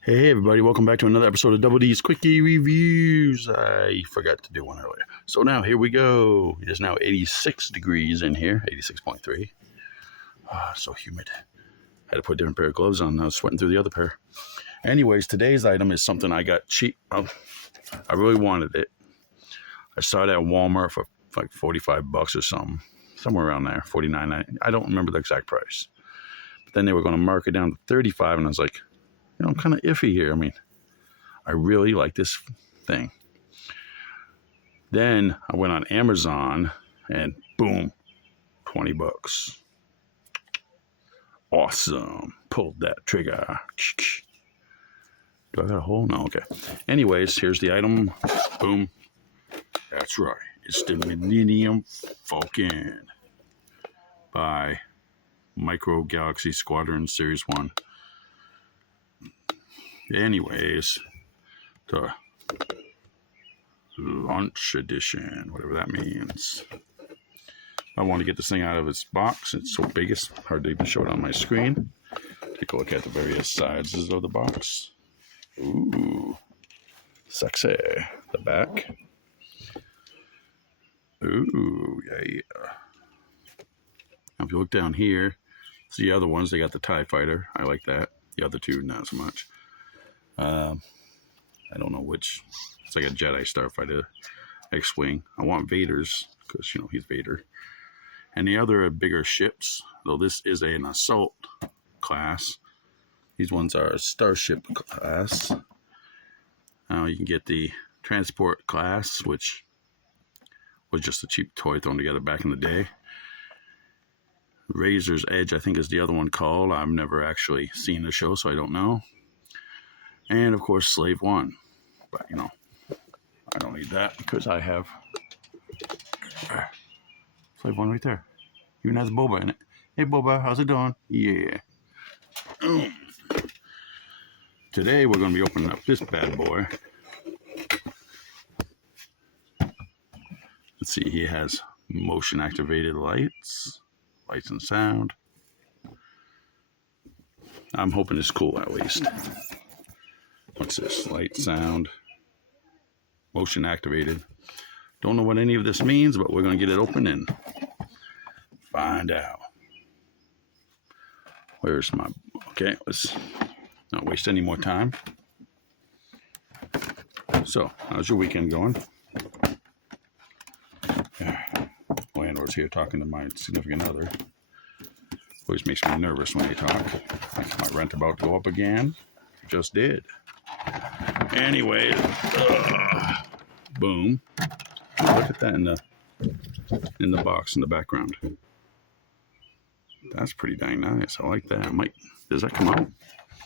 Hey everybody, welcome back to another episode of Double D's Quickie Reviews. I forgot to do one earlier. So now here we go. It is now 86 degrees in here, 86.3. So humid. Had to put a different pair of gloves on. I was sweating through the other pair. Anyways, today's item is something I got cheap. I really wanted it. I saw it at Walmart for like 45 bucks or something. Somewhere around there, 49.90. I don't remember the exact price. But then they were going to mark it down to 35 and I was like, you know, I'm kind of iffy here. I mean, I really like this thing. Then I went on Amazon and boom, 20 bucks. Awesome. Pulled that trigger. Do I got a hole? No, okay. Anyways, here's the item. Boom. That's right. It's the Millennium Falcon by Micro Galaxy Squadron Series 1. Anyways, the launch edition, whatever that means. I want to get this thing out of its box. It's so big, it's hard to even show it on my screen. Take a look at the various sizes of the box. Ooh, sexy. The back. Ooh, yeah. Now, if you look down here, see the other ones, they got the TIE Fighter. I like that. The other two, not so much. I don't know which. It's like a Jedi Starfighter X-Wing. I want Vader's because, you know, he's Vader. And the other bigger ships, though this is an assault class. These ones are a starship class. Now you can get the transport class, which was just a cheap toy thrown together back in the day. Razor's Edge, I think, is the other one called. I've never actually seen the show, so I don't know. And, of course, Slave 1. But, you know, I don't need that because I have Slave 1 right there. Even has Boba in it. Hey, Boba, how's it doing? Yeah. Today, we're going to be opening up this bad boy. Let's see, he has motion-activated lights and sound. I'm hoping it's cool, at least. What's this? Light, sound, motion activated. Don't know what any of this means, but we're going to get it open and find out. Where's my... Okay, let's not waste any more time. So, how's your weekend going? Landlord's here talking to my significant other. Always makes me nervous when they talk. Like my rent about to go up again. Just did. Anyway, boom. Look at that in the box in the background. That's pretty dang nice. I like that. Does that come out?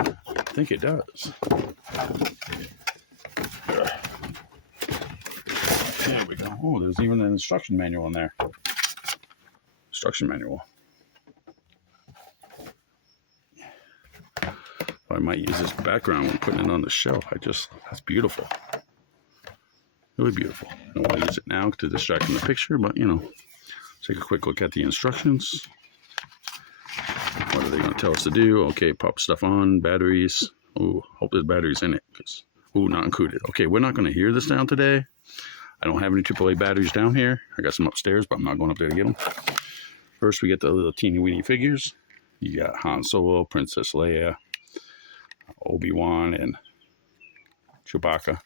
I think it does. There we go. Oh, there's even an instruction manual in there. Instruction manual. I might use this background when putting it on the shelf. That's beautiful. Really beautiful. I don't want to use it now to distract from the picture, but, you know, take a quick look at the instructions. What are they going to tell us to do? Okay, pop stuff on, batteries. Oh, hope there's batteries in it. Not included. Okay, we're not going to hear this down today. I don't have any AAA batteries down here. I got some upstairs, but I'm not going up there to get them. First, we get the little teeny weeny figures. You got Han Solo, Princess Leia, Obi-Wan, and Chewbacca.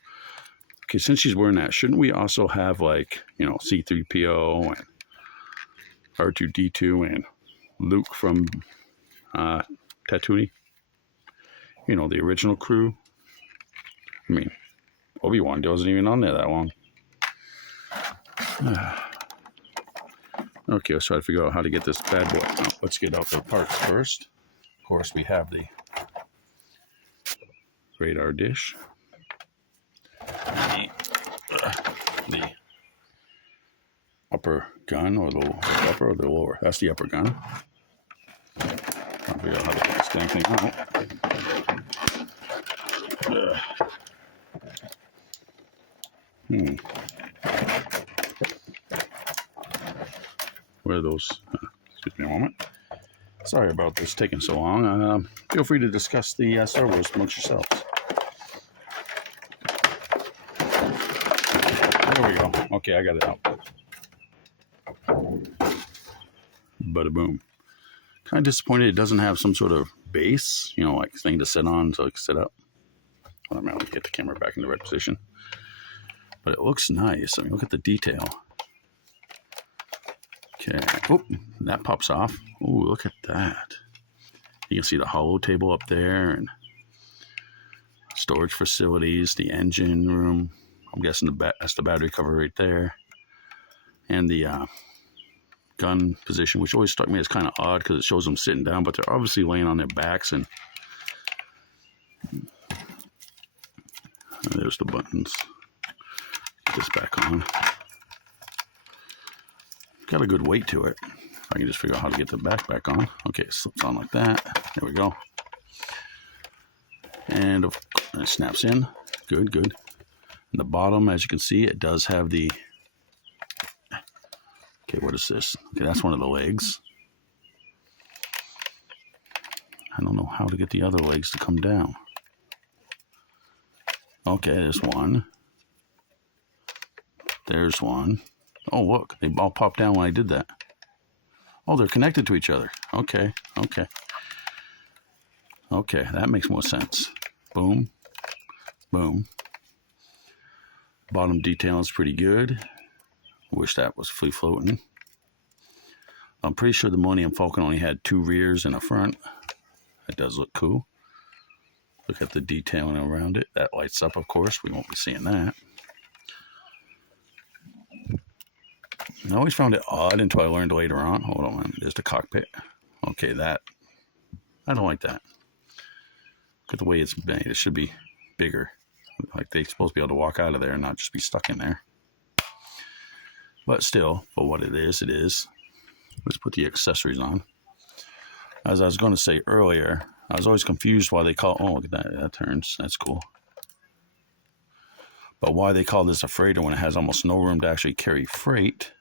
Okay, since she's wearing that, shouldn't we also have, like, you know, C-3PO and R2-D2 and Luke from Tatooine? You know, the original crew. I mean, Obi-Wan wasn't even on there that long. Okay, let's try to figure out how to get this bad boy out. Let's get out the parts first. Of course, we have the radar dish. The upper gun, or the upper or the lower. That's the upper gun. I'll figure out how to get this dang thing out. Where are those? Excuse me a moment. Sorry about this taking so long. Feel free to discuss the Star Wars amongst yourselves. There we go. Okay, I got it out. Bada boom. Kind of disappointed it doesn't have some sort of base, you know, like thing to sit on so I can sit up. Well, I'm going to get the camera back in the right position. But it looks nice. I mean, look at the detail. Okay. Oh, that pops off. Oh, look at that. You can see the hollow table up there and storage facilities, the engine room. I'm guessing that's the battery cover right there. And the gun position, which always struck me as kind of odd because it shows them sitting down, but they're obviously laying on their backs. And there's the buttons. Get this back on. Got a good weight to it. I can just figure out how to get the back on. Okay, it slips on like that. There we go. And it snaps in. Good, good. And the bottom, as you can see, it does have the... Okay, what is this? Okay, that's one of the legs. I don't know how to get the other legs to come down. Okay, there's one. There's one. Oh, look, they all popped down when I did that. Oh, they're connected to each other. Okay, okay. Okay, that makes more sense. Boom, boom. Bottom detail is pretty good. Wish that was free floating. I'm pretty sure the Millennium Falcon only had 2 rears and a front. It does look cool. Look at the detailing around it. That lights up, of course. We won't be seeing that. I always found it odd until I learned later on. Hold on, there's the cockpit. Okay, that. I don't like that. Look at the way it's made. It should be bigger. Like they're supposed to be able to walk out of there and not just be stuck in there. But still, for what it is, it is. Let's put the accessories on. As I was going to say earlier, I was always confused why they call... Oh, look at that. That turns. That's cool. But why they call this a freighter when it has almost no room to actually carry freight,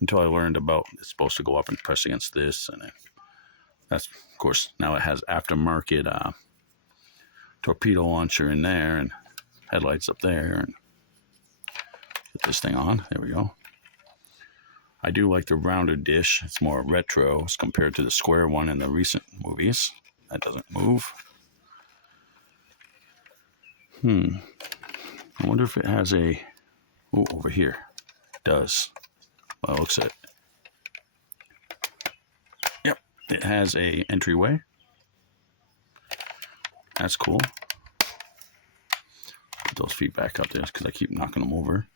until I learned about it's supposed to go up and press against this. And that's, of course, now it has aftermarket torpedo launcher in there and headlights up there. And put this thing on. There we go. I do like the rounded dish. It's more retro as compared to the square one in the recent movies. That doesn't move. I wonder if it has a... Oh, over here. It does. Well, it looks at it. Yep, it has a entryway. That's cool. Put those feet back up there because I keep knocking them over.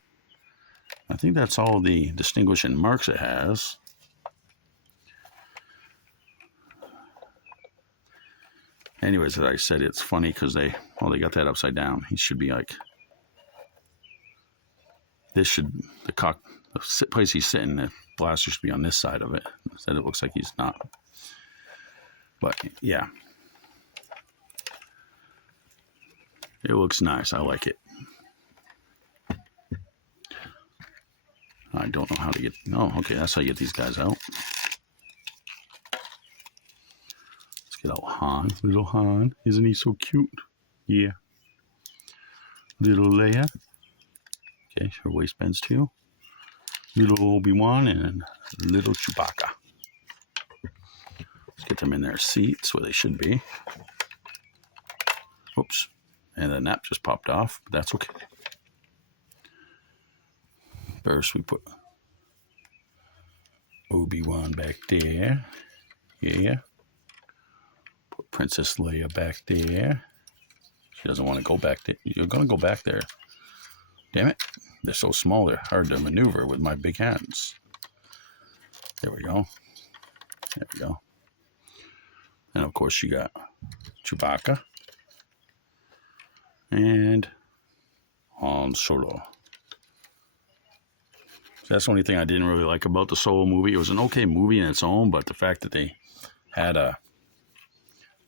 I think that's all the distinguishing marks it has. Anyways, as I said, it's funny because they got that upside down. He should be like... This should... The place he's sitting, the blaster should be on this side of it. Instead, it looks like he's not. But, yeah. It looks nice. I like it. I don't know how to get... Oh, okay. That's how you get these guys out. Let's get out Han. Little Han. Isn't he so cute? Yeah. Little Leia. Okay, her waistbands too. Little Obi-Wan and little Chewbacca. Let's get them in their seats where they should be. Oops. And the nap just popped off, but that's okay. First we put Obi-Wan back there. Yeah. Put Princess Leia back there. She doesn't want to go back there. You're going to go back there. Damn it. They're so small, they're hard to maneuver with my big hands. There we go. There we go. And of course you got Chewbacca. And Han Solo. So that's the only thing I didn't really like about the Solo movie. It was an okay movie in its own, but the fact that they had a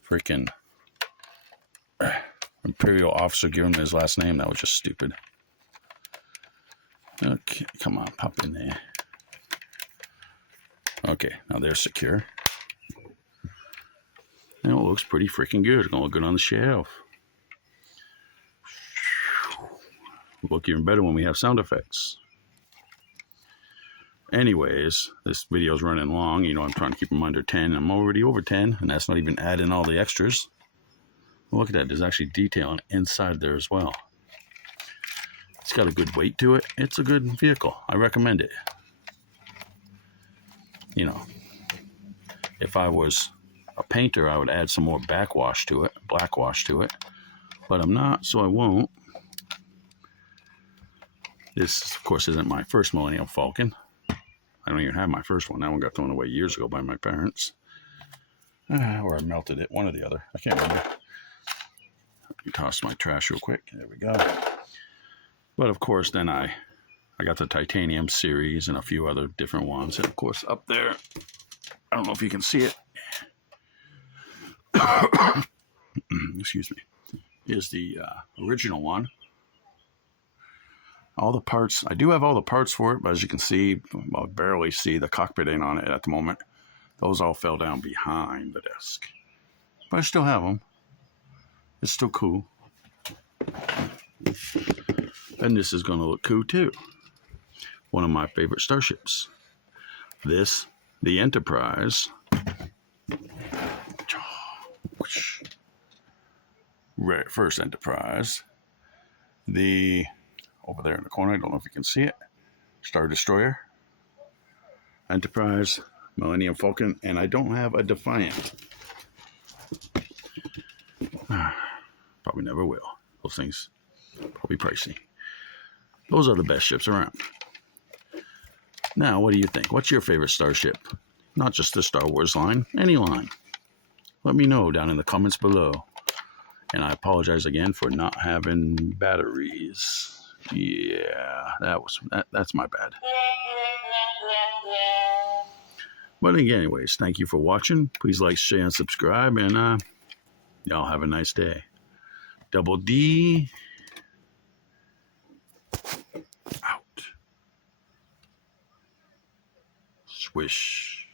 freaking Imperial officer give him his last name, that was just stupid. Okay, come on, pop in there. Okay, now they're secure. looks pretty freaking good. It's gonna look good on the shelf. Look even better when we have sound effects. Anyways, this video's running long. You know, I'm trying to keep them under 10. I'm already over 10, and that's not even adding all the extras. Well, look at that. There's actually detailing inside there as well. It's got a good weight to it. It's a good vehicle. I recommend it. You know, if I was a painter, I would add some more backwash to it, black wash to it. But I'm not, so I won't. This, of course, isn't my first Millennium Falcon. I don't even have my first one. That one got thrown away years ago by my parents. Or I melted it, one or the other. I can't remember. I tossed my trash real quick. There we go. But of course, then I got the titanium series and a few other different ones. And of course, up there, I don't know if you can see it. Excuse me. Is the original one. All the parts, I do have all the parts for it, but as you can see, I barely see the cockpit in on it at the moment. Those all fell down behind the desk. But I still have them. It's still cool. And this is going to look cool too. One of my favorite starships. This, the Enterprise. First Enterprise. The... over there in the corner, I don't know if you can see it. Star Destroyer, Enterprise, Millennium Falcon, and I don't have a Defiant. Probably never will. Those things probably pricey. Those are the best ships around. Now, what do you think? What's your favorite starship? Not just the Star Wars line, any line. Let me know down in the comments below. And I apologize again for not having batteries. Yeah, that's my bad. But anyways, thank you for watching. Please like, share, and subscribe, and y'all have a nice day. Double D out. Swish.